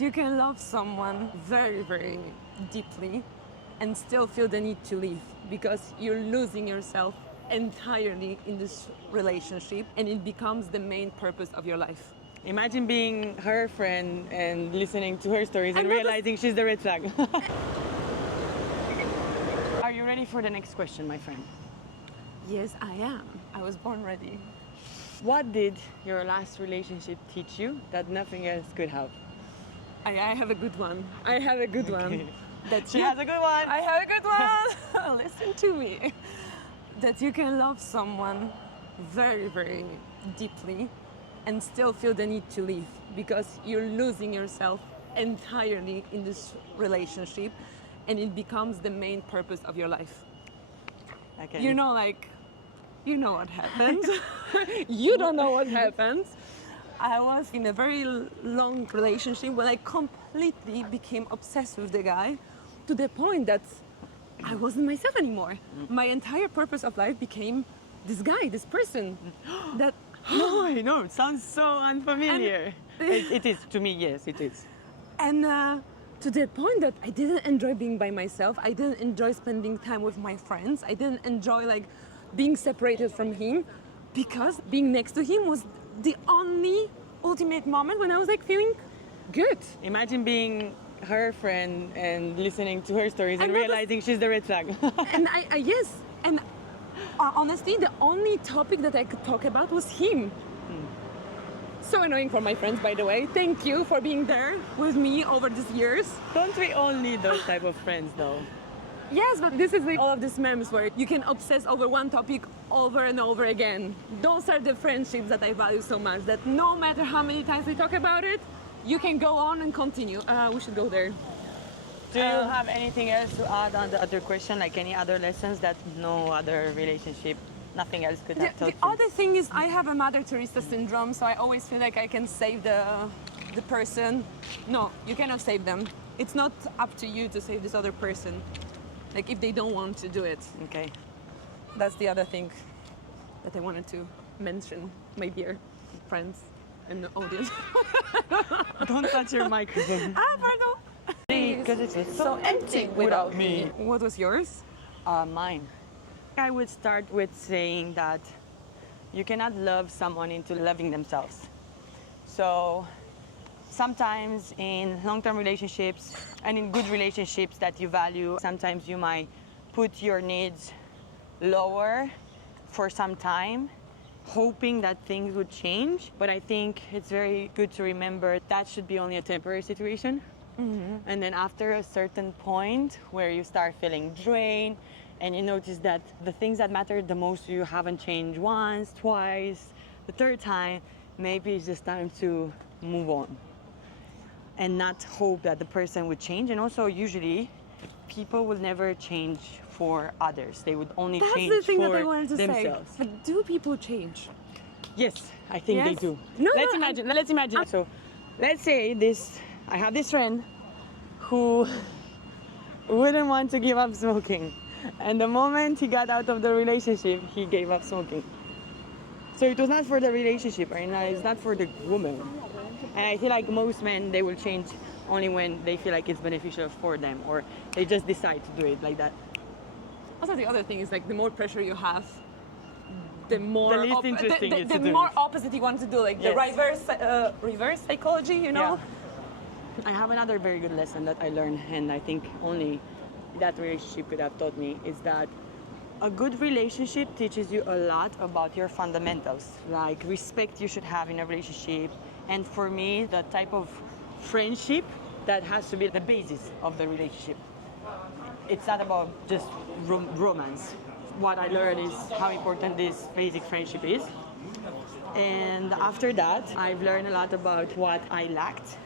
You can love someone very, very deeply and still feel the need to leave because you're losing yourself entirely in this relationship and it becomes the main purpose of your life. Imagine being her friend and listening to her stories and realizing she's the red flag. Are you ready for the next question, my friend? Yes, I am. I was born ready. What did your last relationship teach you that nothing else could have? I have a good one. I have a good one. She has a good one. I have a good one. Listen to me. That you can love someone very, very deeply and still feel the need to leave because you're losing yourself entirely in this relationship and it becomes the main purpose of your life. Okay. You know what happened. You don't know what happened. I was in a very long relationship where I completely became obsessed with the guy to the point that I wasn't myself anymore. My entire purpose of life became this guy, this person. That no, I know. It sounds so unfamiliar. It is to me. Yes, it is. And to the point that I didn't enjoy being by myself. I didn't enjoy spending time with my friends. I didn't enjoy being separated from him because being next to him was the only ultimate moment when I was feeling good. Imagine being her friend and listening to her stories and realizing she's the red flag. And yes, and honestly, the only topic that I could talk about was him. So annoying for my friends, by the way. Thank you for being there with me over these years. Don't we all need those type of friends, though? Yes, but this is all of these memes where you can obsess over one topic over and over again. Those are the friendships that I value so much, that no matter how many times we talk about it, you can go on and continue. We should go there. Do you have anything else to add on the other question, like any other lessons that no other relationship, nothing else could have taught you? The other thing is I have a Mother Teresa syndrome, so I always feel like I can save the person. No, you cannot save them. It's not up to you to save this other person. If they don't want to do it. Okay. That's the other thing that I wanted to mention, my dear friends and the audience. Don't touch your microphone. Pardon. Because it's So empty without me. What was yours? Mine. I would start with saying that you cannot love someone into loving themselves. So sometimes in long-term relationships and in good relationships that you value, sometimes you might put your needs lower for some time, hoping that things would change. But I think it's very good to remember that should be only a temporary situation. Mm-hmm. And then after a certain point where you start feeling drained and you notice that the things that matter the most to you haven't changed once, twice, the third time, maybe it's just time to move on and not hope that the person would change. And also usually people will never change for others. They would only change That's the thing for that I wanted to themselves. say. But do people change? Yes, I think they do. Let's imagine. So let's say I have this friend who wouldn't want to give up smoking. And the moment he got out of the relationship, he gave up smoking. So it was not for the relationship, right? It's not for the woman. And I feel like most men, they will change only when they feel like it's beneficial for them or they just decide to do it like that. Also, the other thing is the more pressure you have, the more the least interesting is to do more it. opposite you want to do, the reverse psychology, you know? Yeah. I have another very good lesson that I learned, and I think only that relationship could have taught me, is that a good relationship teaches you a lot about your fundamentals, like respect you should have in a relationship. And for me, the type of friendship that has to be the basis of the relationship. It's not about just romance. What I learned is how important this basic friendship is. And after that, I've learned a lot about what I lacked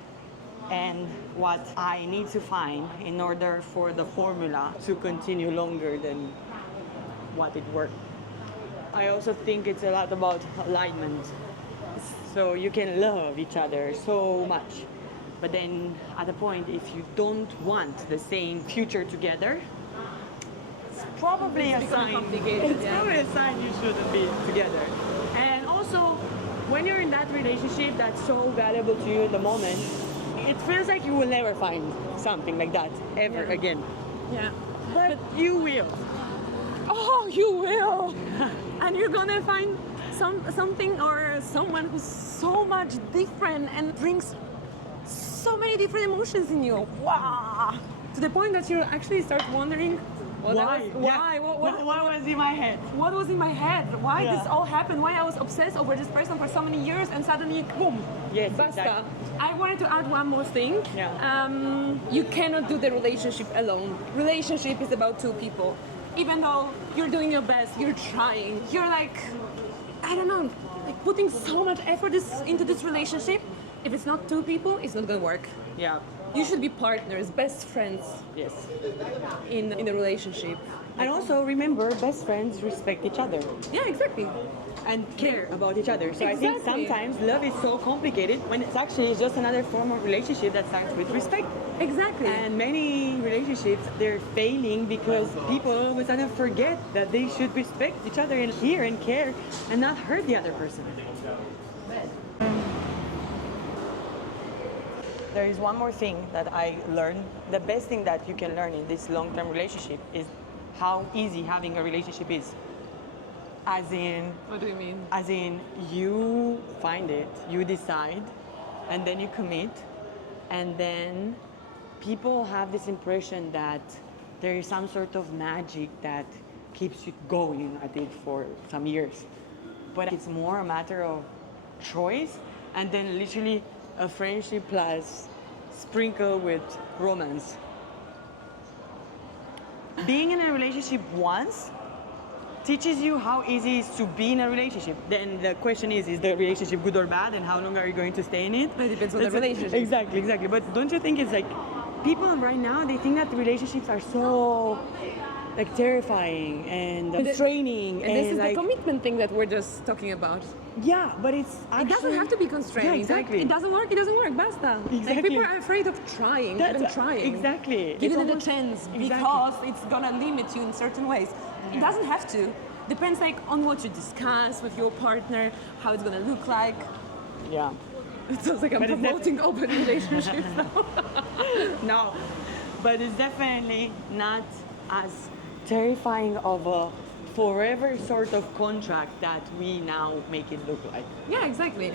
and what I need to find in order for the formula to continue longer than what it worked. I also think it's a lot about alignment. So you can love each other so much, but then at a point, if you don't want the same future together, it's probably a sign. It's probably a sign you shouldn't be together. And also, when you're in that relationship that's so valuable to you in the moment, it feels like you will never find something like that ever Yeah. again. Yeah. But you will. Oh, you will. And you're gonna find something or someone who's so much different and brings so many different emotions in you. Wow. To the point that you actually start wondering what Why? why? Yeah. What What was in my head? what was in my head? Why Yeah. this all happened? Why I was obsessed over this person for so many years and suddenly, boom, Yes, basta. exactly. I wanted to add one more thing. Yeah. You cannot do the relationship alone. Relationship is about two people. Even though you're doing your best, you're trying, you're like, I don't know, like putting so much effort into this relationship. If it's not two people, it's not gonna work. Yeah. You should be partners, best friends Yes. in the relationship. And also remember, best friends respect each other Yeah, exactly. and care about each other. So I think Exactly. sometimes love is so complicated when it's actually just another form of relationship that starts with respect. Exactly. And many relationships, they're failing because people all of a sudden forget that they should respect each other and hear and care and not hurt the other person. There is one more thing that I learned. The best thing that you can learn in this long-term relationship is how easy having a relationship is. As in, What do you mean? as in, you find it, you decide, and then you commit, and then people have this impression that there is some sort of magic that keeps you going at it for some years. But it's more a matter of choice, and then literally a friendship plus sprinkle with romance. Being in a relationship once teaches you how easy it is to be in a relationship. Then the question is the relationship good or bad, and how long are you going to stay in it? It depends on the That's relationship. Exactly, exactly. But don't you think it's like people right now, they think that relationships are so like terrifying and constraining And this is like the commitment thing that we're just talking about. yeah, but it's It actually, doesn't have to be constraining. Yeah, exactly. It doesn't work, basta. Like Exactly. people are afraid of trying, even trying. Exactly. Giving It's it a almost- chance exactly. because it's gonna limit you in certain ways. It doesn't have to. Depends like on what you discuss with your partner, how it's gonna look like. Yeah. It sounds like I'm But it's promoting open relationships now. No, but it's definitely not as terrifying of a forever sort of contract that we now make it look like. Yeah, exactly.